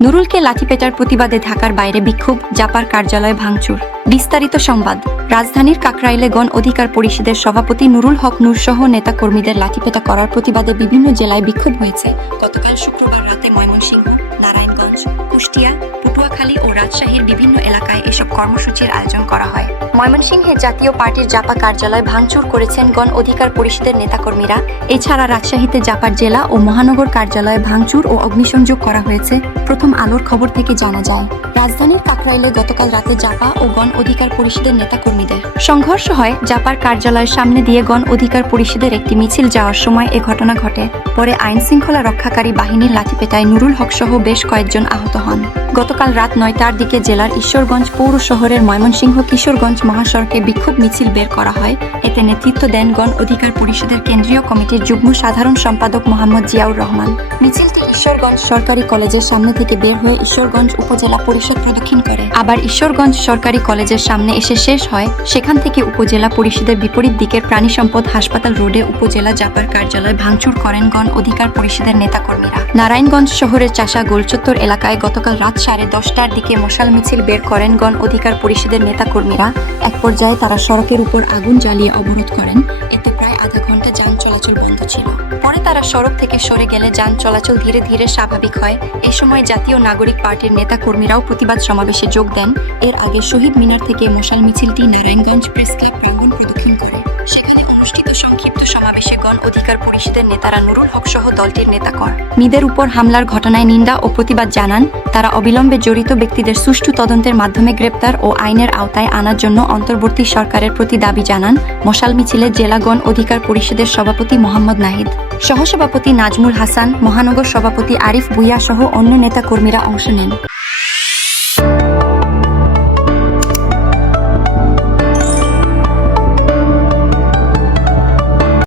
নুরুলকে লাঠিপেটার প্রতিবাদে ঢাকার বাইরে বিক্ষোভ, জাপার কার্যালয়ে ভাঙচুর। বিস্তারিত সংবাদ। রাজধানীর কাকরাইলে গণ অধিকার পরিষদের সভাপতি নুরুল হক নূরসহ নেতাকর্মীদের লাঠিপেটা করার প্রতিবাদে বিভিন্ন জেলায় বিক্ষোভ হয়েছে। গতকাল শুক্রবার রাতে ময়মনসিংহ পটুয়াখালী ও রাজশাহীর বিভিন্ন এলাকায় এসব কর্মসূচির আয়োজন করা হয়। ময়মনসিংহে জাতীয় পার্টির জাপা কার্যালয় ভাঙচুর করেছেন গণ অধিকার পরিষদের নেতাকর্মীরা। এছাড়া রাজশাহীতে জাপার জেলা ও মহানগর কার্যালয়ে ভাঙচুর ও অগ্নিসংযোগ করা হয়েছে। প্রথম আলোর খবর থেকে জানা যায়। রাজধানীর কাকরাইলে গতকাল রাতে জাপা ও গণ অধিকার পরিষদের নেতাকর্মীদের সংঘর্ষ হয় জাপার কার্যালয়ের সামনে দিয়ে গণ অধিকার পরিষদের একটি মিছিল যাওয়ার সময় এ ঘটনা ঘটে। পরে আইন শৃঙ্খলা রক্ষাকারী বাহিনীর লাঠিপেটায় নুরুল হক সহ বেশ কয়েকজন আহত হন। গতকাল রাত নয়টার দিকে জেলার ঈশ্বরগঞ্জ পৌর শহরের ময়মনসিংহ কিশোরগঞ্জ মহাসড়কে বিক্ষোভ মিছিল বের করা হয়। এতে নেতৃত্ব দেন গণ অধিকার পরিষদের কেন্দ্রীয় কমিটির যুগ্ম সাধারণ সম্পাদক মোহাম্মদ জিয়াউর রহমান। মিছিলটি ঈশ্বরগঞ্জ সরকারি কলেজের সামনে থেকে বের হয়ে ঈশ্বরগঞ্জ উপজেলা পরিষদ প্রদক্ষিণ করে। আবার ঈশ্বরগঞ্জ সরকারি কলেজের সামনে এসে শেষ হয়, সেখান থেকে উপজেলা পরিষদের বিপরীত দিকের প্রাণী সম্পদ হাসপাতাল রোডে উপজেলা জাপার কার্যালয় ভাঙচুর করেন গণ অধিকার পরিষদের নেতাকর্মীরা। নারায়ণগঞ্জ শহরের চাষা গোলচত্বর এলাকায় গতকাল রাত সাড়ে দশটার দিকে মশাল মিছিল বের করেন গণ অধিকার পরিষদের নেতাকর্মীরা। এক পর্যায়ে তারা সড়কের উপর আগুন জ্বালিয়ে অবরোধ করেন। এতে প্রায় আধা ঘণ্টা যান চলাচল বন্ধ ছিল। পরে তারা সড়ক থেকে সরে গেলে যান চলাচল ধীরে ধীরে স্বাভাবিক হয়। এই সময় জাতীয় নাগরিক পার্টির নেতা কর্মীরাও প্রতিবাদ সমাবেশে যোগ দেন। এর আগে শহীদ মিনার থেকে মশাল মিছিলটি নারায়ণগঞ্জ প্রেস ক্লাব প্রাঙ্গণ প্রদক্ষিণ গণ অধিকার পরিষদের নেতারা নুরুল হক সহ দলটির নেতাকর। মিদের উপর হামলার ঘটনায় নিন্দা ও প্রতিবাদ জানান তারা অবিলম্বে জড়িত ব্যক্তিদের সুষ্ঠু তদন্তের মাধ্যমে গ্রেপ্তার ও আইনের আওতায় আনার জন্য অন্তর্বর্তী সরকারের প্রতি দাবি জানান মশাল মিছিলে জেলা গণ অধিকার পরিষদের সভাপতি মোহাম্মদ নাহিদ। সহসভাপতি নাজমুল হাসান, মহানগর সভাপতি আরিফ ভুইয়া সহ অন্য নেতাকর্মীরা অংশ নেন।